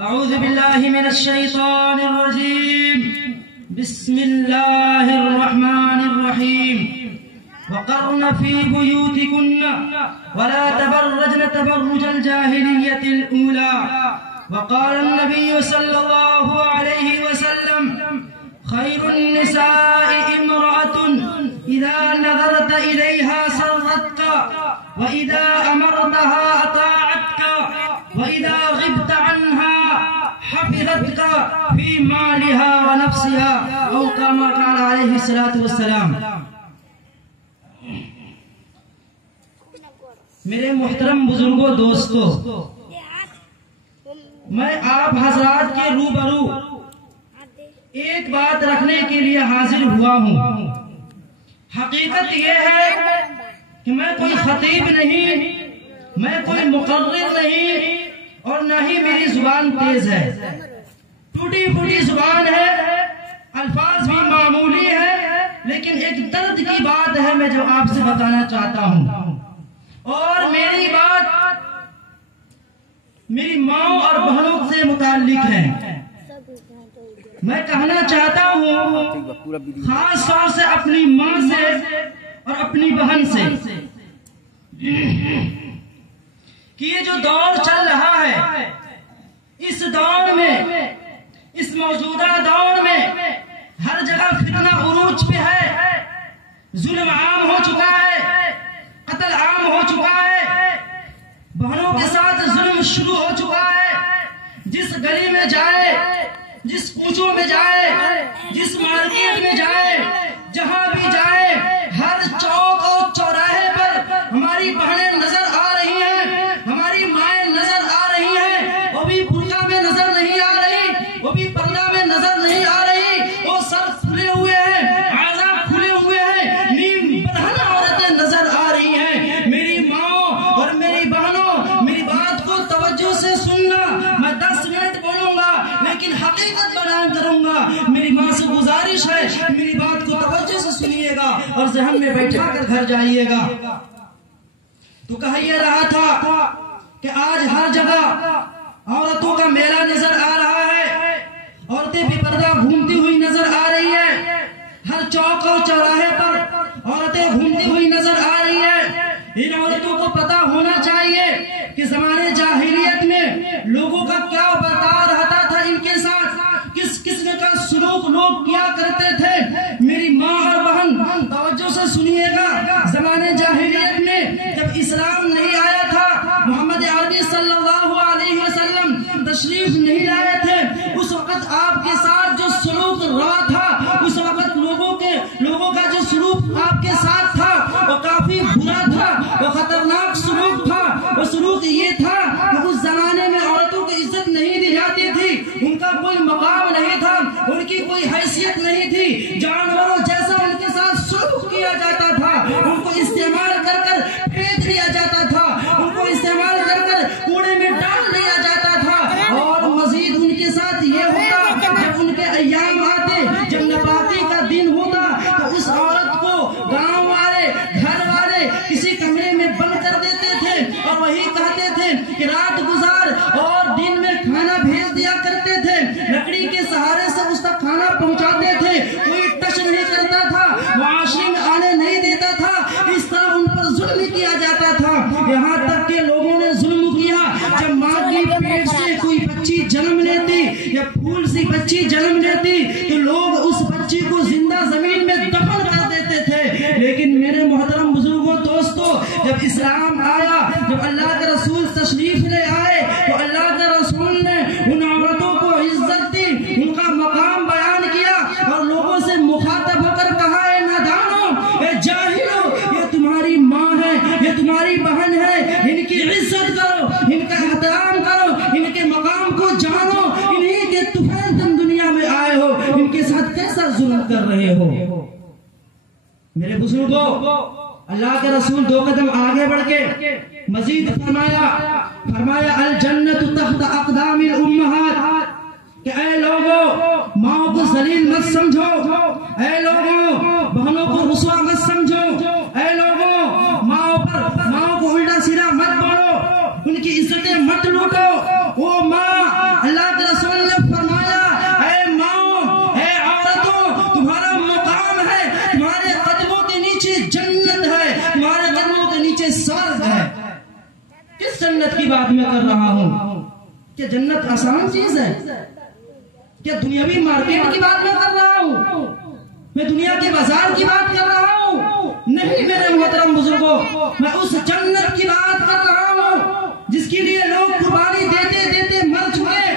أعوذ بالله من الشيطان الرجيم. بسم الله الرحمن الرحيم. وقرن في بيوتكن ولا تبرجن تبرج الجاهلية الأولى. وقال النبي صلى الله عليه وسلم: خير النساء امرأة إذا نظرت إليها سرتك وإذا أمرتها أطاعتك وإذا غبت عنها حفظتك في مالها ونفسها أو كما قال عليه الصلاة والسلام. میرے محترم بزرگوں، دوستوں، میں آپ حضرات کے روبرو ایک بات رکھنے کے لیے حاضر ہوا ہوں. حقیقت یہ ہے کہ میں کوئی خطیب نہیں، میں کوئی مقرر نہیں، اور نہ ہی میری زبان تیز ہے. ٹوٹی پھوٹی زبان ہے، الفاظ بھی معمولی ہے، لیکن ایک درد کی بات ہے میں جو آپ سے بتانا چاہتا ہوں. اور میری بات میری ماں اور بہنوں سے متعلق ہے. میں کہنا چاہتا ہوں خاص طور سے اپنی ماں سے اور اپنی بہن سے کہ یہ جو دور چل رہا ہے، اس دور میں، اس موجودہ دور میں ہر جگہ فتنہ عروج پہ ہے. ظلم عام ہو چکا ہے، قتل عام ہو چکا ہے، بہنوں کے ساتھ ظلم شروع ہو چکا ہے. جس گلی میں جائے، جس کوچوں میں جائے، جس مارکیٹ میں جائے، جہاں بھی جائے، ہر چوک اور چوراہے پر ہماری بہنیں نظر آ رہی ہیں، ہماری مائیں نظر آ رہی ہیں. وہ بھی برقع میں نظر نہیں آ رہی، وہ بھی پردہ میں نظر نہیں آ رہی، وہ سر کھلے ہوئے ہیں، اعضاء کھلے ہوئے ہیں، نیم بدہن عورتیں نظر آ رہی ہیں. میری ماں اور میری بہنوں، میری بات کو توجہ سے سننا. میں 10 منٹ بولوں گا لیکن حقیقت بیان کروں گا. میری ماں سے گزارش ہے میری بات کو توجہ سے سنیے گا اور ذہن میں بیٹھا کر گھر جائیے گا. تو کہہ یہ رہا تھا کہ آج ہر جگہ عورتوں کا میلہ نظر آ رہا ہے، عورتیں بے پردہ گھومتی ہوئی نظر آ رہی ہیں، ہر چوک اور چوراہے پر عورتیں گھومتی ہوئی نظر آ رہی ہیں. ان عورتوں کو پتہ ہونا چاہیے کہ زمانے جاہلیت میں لوگوں کا کیا برتاؤ رہتا تھا، ان کے ساتھ کس قسم کا سلوک لوگ کیا کرتے تھے. میری ماں اور بہن توجہ سے سنیے گا. زمانے جاہلیت میں جب اسلام نہیں آیا تھا، محمد عربی صلی اللہ علیہ وسلم تشریف نہیں لائے تھے، اس وقت آپ کے ساتھ جو سلوک رہا تھا، اس وقت لوگوں کا جو سلوک آپ کے ساتھ تھا وہ کافی برا تھا، وہ خطرناک سلوک تھا. وہ سلوک یہ تھا کہ اس زمانے میں عورتوں کو عزت نہیں دی جاتی تھی، ان کا کوئی مقام نہیں تھا، ان کی کوئی حیثیت نہیں تھی. جانوروں جیسا ان کے ساتھ سلوک کیا جاتا تھا، ان کو استعمال کر کر پھینک دیا جاتا تھا، ان کو استعمال کر کر کوڑے میں ڈال دیا جاتا تھا. اور مزید ان کے ساتھ یہ ہوتا جب ان کے ایام آتے، جب نپاتی کا دن ہوتا، تو اس عورت کو گاؤں والے، گھر والے کسی کمرے میں بند کر دیتے تھے اور وہی کہتے تھے کہ رات گزار، اور دن میں کھانا بھیج دیا کرتے تھے. لکڑی کے سہارے سے اس تک کھانا پہنچاتے تھے، کوئی ٹچ نہیں کرتا تھا، معاشرے میں آنے نہیں دیتا تھا. اس طرح ان پر ظلم کیا جاتا تھا، یہاں تک کہ لوگوں نے ظلم کیا. جب ماں کی پیٹ سے کوئی بچی جنم لیتی یا پھول سی بچی جنم لیتی تو لوگ اس بچی کو زندہ زمین میں دفن کر دیتے تھے. لیکن میرے محترم بزرگوں، دوستوں، جب اسلام آیا، جب اللہ کے رسول تشریف لے آئے، تو اللہ کے رسول نے ان عورتوں کو عزت دی، ان کا مقام بیان کیا اور لوگوں سے مخاطب ہو کر کہا: اے نادانو، اے جاہلو، یہ تمہاری ماں ہے، یہ تمہاری بہن ہے، ان کی عزت کرو، ان کا احترام کرو، ان کے مقام کو جانو. انہیں کے طوفان تم دنیا میں آئے ہو، ان کے ساتھ کیسا ظلم کر رہے ہو. میرے بزرگوں، اللہ کے رسول 2 قدم آگے بڑھ کے مزید فرمایا الجنت تحت اقدام الامہات، کہ اے لوگوں، ماں کو ذلیل مت سمجھو، اے لوگوں، بہنوں کو رسوا مت سمجھو، اے لوگوں، ماں کو الٹا سیدھا مت بولو، ان کی عزتیں مت لوٹو. جنت ہے، تمہارے قدموں کے نیچے سرگ ہے۔ کس جنت کی بات میں کر رہا ہوں؟ کیا جنت آسان چیز ہے؟ کیا دنیاوی مارکیٹ کی بات میں کر رہا ہوں؟ میں دنیا کے بازار کی بات کر رہا ہوں؟ نہیں میرے محترم بزرگوں، میں اس جنت کی بات کر رہا ہوں جس کے لیے لوگ قربانی دیتے دیتے مر چکے،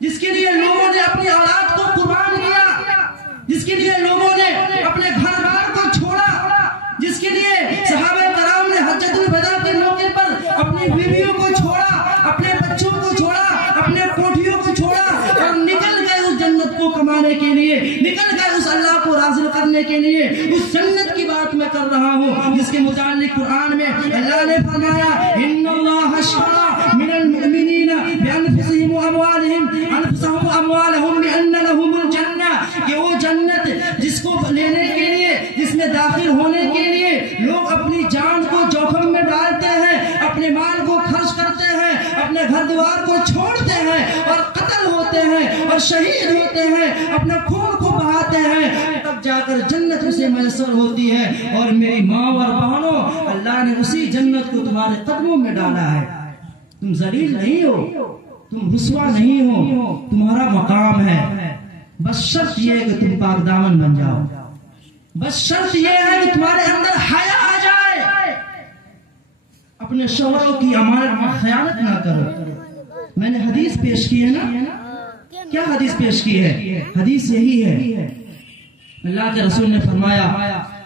جس کے لیے لوگوں نے اپنی اولاد کو قربان کیا، جس کے لیے لوگوں نے اپنے گھر بار کو چھوڑا، جس کے لیے صحابہ کرام نے حجۃ الوداع کے موقع پر اپنی بیویوں کو چھوڑا، اپنے بچوں کو چھوڑا، اپنے کوٹھیوں کو چھوڑا اور نکل گئے اس جنت کو کمانے کے لیے، نکل گئے اس اللہ کو راضی کرنے کے لیے۔ اس جنت کی بات میں کر رہا ہوں جس کے متعلق قرآن میں اللہ نے فرمایا ان اللہ اشتری من المؤمنین بانفسهم واموالهم بان لهم الجنہ، کہ وہ جنت جس کو لینے کے لیے، جس میں داخل ہونے کے لیے لوگ اپنی جان کو جوخم میں ڈالتے ہیں، اپنے مال کو خرچ کرتے ہیں، اپنے گھر دوار کو چھوڑتے ہیں اور قتل ہوتے ہیں اور شہید ہوتے ہیں، اپنے خون کو بہاتے ہیں، تب جا کر جنت اسے میسر ہوتی ہے۔ اور میری ماں اور بہنوں، اللہ نے اسی جنت کو تمہارے قدموں میں ڈالا ہے۔ تم ذلیل نہیں ہو، تم رسوا نہیں ہو، تمہارا مقام ہے۔ بس شرط یہ ہے کہ تم پاک دامن بن جاؤ، بس شرط یہ ہے کہ تمہارے اندر حیا آ جائے، اپنے شوہروں کی امانت میں خیانت نہ کرو۔ میں نے حدیث پیش کی ہے نا، کیا حدیث پیش کی ہے؟ حدیث یہی ہے، اللہ کے رسول نے فرمایا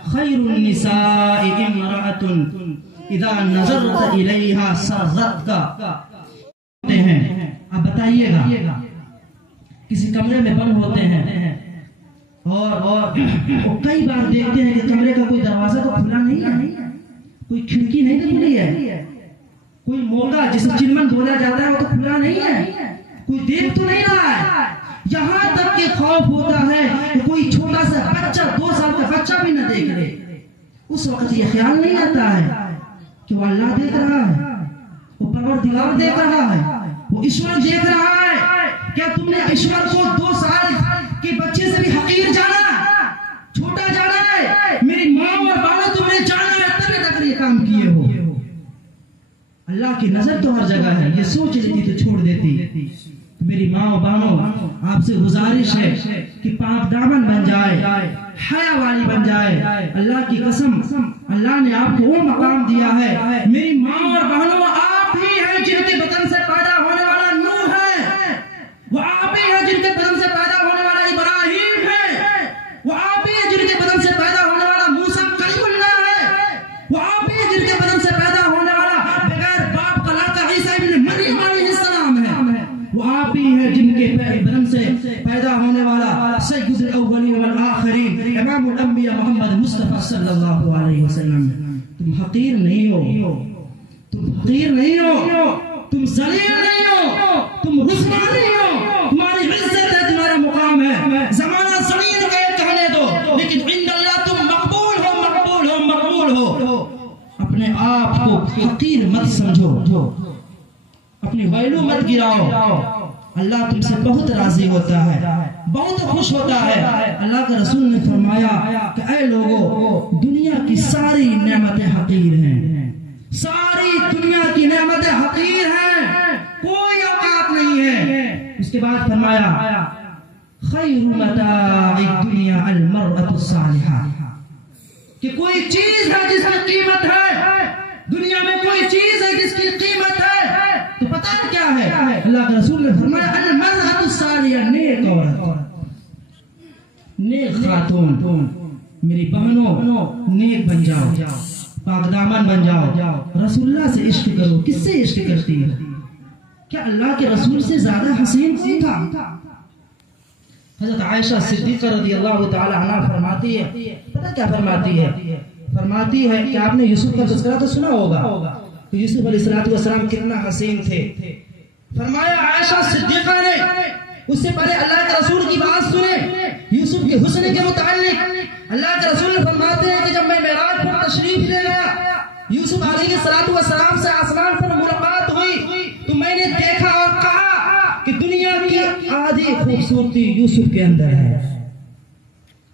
خیر النساء امرأۃ اذا نظرت الیہا سرتک۔ اب بتائیے گا، کسی کمرے میں بند ہوتے ہیں اور کئی بار دیکھتے ہیں کہ کمرے کا کوئی دروازہ تو کھلا نہیں ہے، کوئی کھڑکی نہیں تو کھلی ہے، کوئی موقع جسے چلمن بولا جاتا ہے وہ تو کھلا نہیں ہے، کوئی دیکھ تو نہیں رہا ہے۔ یہاں تک کہ خوف ہوتا ہے کہ کوئی چھوٹا سا بچہ، 2 سال کا بچہ بھی نہ دیکھ لے۔ اس وقت یہ خیال نہیں آتا ہے کہ وہ اللہ دیکھ رہا ہے، وہ پروردگار دیکھ رہا ہے، وہ ایشور دیکھ رہا ہے۔ کیا تم نے ایشور کو 2 سال کے بچے سے بھی حقیر جانا، چھوٹا جانا ہے؟ میری ماں اور بابا تم نے جانا ہے تبھی تک یہ کام کیے ہو۔ اللہ کی نظر تو ہر جگہ ہے، یہ سوچ لیتی تو چھوڑ دیتی۔ میری ماں و بہنوں، آپ سے گزارش ہے کہ پاک دامن بن جائے، حیا والی بن جائے۔ اللہ کی قسم، اللہ نے آپ کو وہ مقام دیا ہے۔ میری ماں اور بہنوں، آپ ہی ہیں جن کے بدن سے پیدا ہونے والا نوح ہے، وہ آپ ہی ہیں جن کے بدن سے پیدا ہونے والا ابراہیم ہے، وہ آپ ہی ہیں جن کے بدن سے پیدا ہونے والا موسیٰ کلیم اللہ ہے، وہ آپ ہی ہیں جن کے بدن سے پیدا ہونے والا بغیر باپ کا لاتا عیسیٰ ابن مریم علیہ السلام ہے، وہ آپ ہی ہیں جن کے بدن سے پیدا ہونے والا سید الاولین والآخرین امام الانبیاء محمد مصطفیٰ صلی اللہ علیہ وسلم ہے۔ تم حقیر نہیں ہو، تم حقیر نہیں ہو، تم ذلیل نہیں ہو، تم رسوا نہیں ہو، تمہاری عزت ہے، تمہارا مقام ہے۔ زمانہ ذلیل کا یہ کہنے دو، لیکن عند اللہ تم مقبول ہو، مقبول ہو، مقبول ہو۔ اپنے آپ کو حقیر مت سمجھو، اپنی ویلو مت گراؤ۔ اللہ تم سے بہت راضی ہوتا ہے، بہت خوش ہوتا ہے۔ اللہ کے رسول نے فرمایا کہ اے لوگو، دنیا کی ساری نعمتیں حقیر ہیں، ساری دنیا کی نعمتیں حقیر ہیں، کوئی اوقات نہیں ہے۔ اس کے بعد فرمایا خیر متاع الدنیا المرأة الصالحہ، کہ کوئی چیز ہے جس کی قیمت ہے، دنیا میں کوئی چیز ہے جس کی قیمت ہے تو پتہ کیا ہے؟ اللہ کے رسول نے فرمایا المرأة الصالحہ، نیک عورت، نیک خاتون۔ میری بہنوں، نیک بن جاؤ، پاک دامن بن جاؤ، رسول اللہ سے عشق کرو۔ کس سے عشق کرتی ہے؟ کیا اللہ کے رسول سے زیادہ حسین کوئی تھا؟ حضرت عائشہ صدیقہ رضی اللہ تعالی عنہ فرماتی ہے، پتہ کیا فرماتی ہے؟ فرماتی ہے کہ آپ نے یوسف کا تذکرہ تو سنا ہوگا کہ یوسف علیہ السلام کتنا حسین تھے۔ فرمایا عائشہ صدیقہ نے اس سے پہلے اللہ کے رسول کی بات سنے یوسف کے حسن کے متعلق۔ اللہ کے رسول فرماتے ہیں کہ جب میں معراج پر تشریف لے گیا، یوسف علیہ السلام سے آسمان پر ملاقات ہوئی تو میں نے دیکھا اور کہا کہ دنیا کی آدھی خوبصورتی یوسف کے اندر ہے،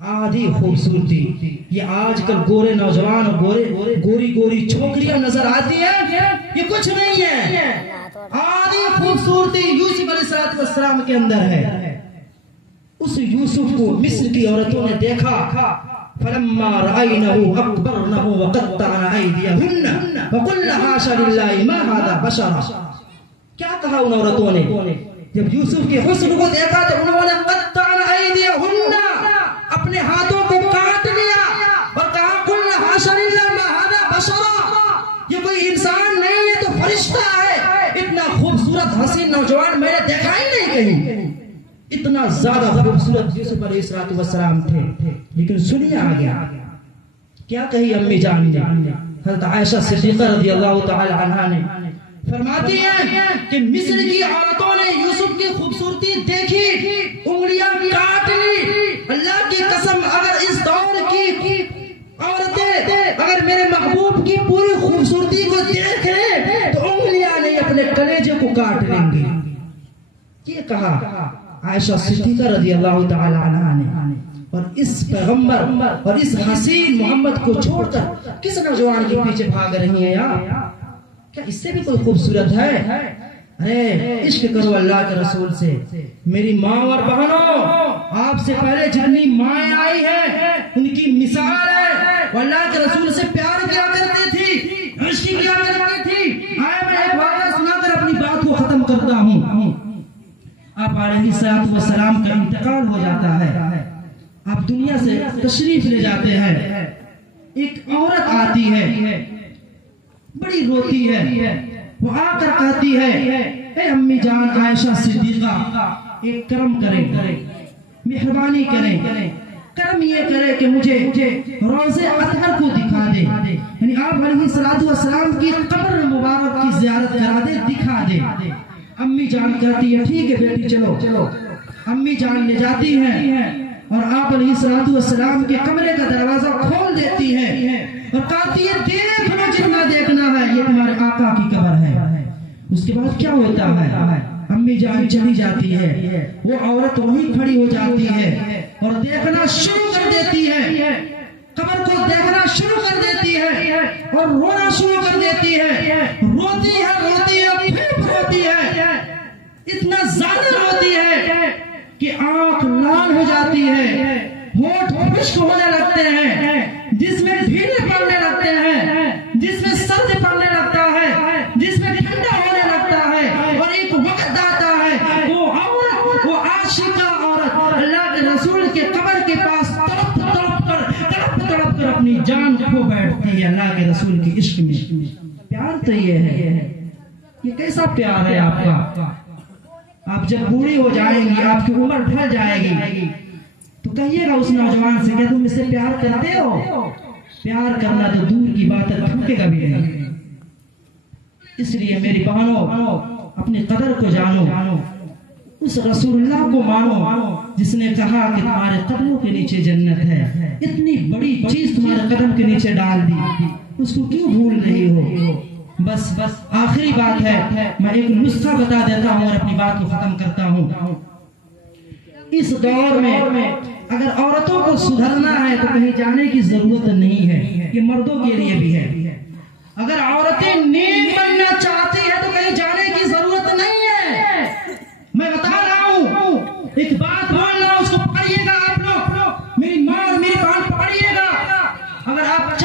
آدھی خوبصورتی یہ آج کل گورے نوجوان اور گوری گوری چھوکریاں نظر آتی ہیں، یہ کچھ نہیں ہے. آدھی خوبصورتی یوسف علیہ السلام کے اندر ہے. اس یوسف کو مصر کی عورتوں نے دیکھا، فلما رأينه أكبرنه وقطعن أيديهن وقلن حاش لله ما هذا بشرا. کیا کہا ان عورتوں نے جب یوسف کے حسن کو دیکھا تو انہوں نے قطعن أيديهن اپنے ہاتھوں کو کاٹ لیا اور کہا قلن حاش لله ما هذا بشرا. یہ کوئی انسان نہیں ہے تو فرشتہ ہے. اتنا خوبصورت حسین نوجوان میں نے دیکھا ہی نہیں کہیں. اتنا زیادہ خوبصورت یوسف علیہ السلام تھے. لیکن سنیے آگے کیا کہی امی جان نے. حضرت عائشہ صدیقہ رضی اللہ تعالی عنہا نے فرماتی ہیں کہ مصر کی عورتوں نے یوسف کی خوبصورتی دیکھی، انگلیاں کاٹ لی. اللہ کی قسم اگر اس دور کی عورتیں اگر میرے محبوب کی پوری خوبصورتی کو دیکھیں تو انگلیاں نہیں اپنے کلیجے کو کاٹ لیں گے. یہ کہا عائشہ صدیقہ رضی اللہ تعالی عنہا نے. اور اس پیغمبر اور اس حسین محمد کو چھوڑ کر کس نوجوان کے پیچھے بھاگ رہی ہیں یار؟ کیا اس سے بھی کوئی خوبصورت ہے؟ ارے عشق کرو اللہ کے رسول سے. میری ماں اور بہنوں، آپ سے پہلے جتنی مائیں آئی ہیں ان کی مثال ہے وہ اللہ کے رسول سے پیار کیا کرتی تھی، عشق کیا کرتی تھی. آئے میں ایک واقعہ سنا کر اپنی بات کو ختم کرتا ہوں. آپ علیہ السلام کا انتقال ہو جاتا ہے، آپ دنیا سے تشریف لے جاتے ہیں. ایک عورت آتی ہے، بڑی روتی ہے. وہ آ کر کہتی ہے اے امی جان عائشہ صدیقہ، ایک کرم کریں، مہربانی کریں. کرم یہ کرے کہ مجھے روضہ اطہر کو دکھا دے. یعنی آپ علیہ السلام کی قبر مبارک کی زیارت کرا دے، دکھا دے. امی جان کہتی ہے ٹھیک ہے بیٹی چلو. امی جان لے جاتی ہیں اور آپ علیہ السلام کے کمرے کا دروازہ کھول دیتی ہے اور کہتی ہے دیکھ لو جتنا دیکھنا ہے، یہ تمہارے آقا کی قبر ہے. اس کے بعد کیا ہوتا ہے؟ امی جان چلی جاتی ہے، وہ عورت وہیں کھڑی ہو جاتی ہے اور دیکھنا شروع کر دیتی ہے. قبر کو دیکھنا شروع کر دیتی ہے اور رونا شروع کر دیتی ہے. روتی ہے پھر روتی ہے. اتنا زیادہ روتی ہے کہ آنکھ لال ہو جاتی ہے، ہونٹ خشک ہونے لگتے ہیں، جس میں ڈھیلے پڑنے لگتے ہیں، جس میں سرد پڑنے لگتا ہے، جس میں ٹھنڈا ہونے لگتا ہے. اور ایک وقت آتا ہے وہ عورت، وہ عاشقہ عورت اللہ کے رسول کے قبر کے پاس تڑپ کر اپنی جان کھو بیٹھتی ہے اللہ کے رسول کے عشق میں. پیار تو یہ ہے. یہ کیسا پیار ہے آپ کا؟ آپ جب بوڑھی ہو جائیں گی، آپ کی عمر ڈھل جائے گی تو کہیے گا اس نوجوان سے کہ تم اس سے پیار کرتے ہو؟ پیار کرنا تو دور کی بات ہے، تھوکے گا بھی نہیں. اس لیے میری بہنوں اپنی قدر کو جانو، اس رسول اللہ کو مانو جس نے کہا کہ تمہارے قدموں کے نیچے جنت ہے. اتنی بڑی چیز تمہارے قدم کے نیچے ڈال دی، اس کو کیوں بھول رہی ہو؟ بس آخری بات ہے، میں ایک نسخہ بتا دیتا ہوں اور اپنی بات کو ختم کرتا ہوں. اس دور میں اگر عورتوں کو سدھرنا ہے تو کہیں جانے کی ضرورت نہیں ہے، یہ مردوں کے لیے بھی ہے. اگر عورتیں نیک بننا چاہتی ہیں تو کہیں جانے کی ضرورت نہیں ہے. میں بتا رہا ہوں، ایک بات بول رہا ہوں، اس کو پڑھیے گا آپ لوگ، میری ماں اور میری بہن پڑھیے گا. اگر آپ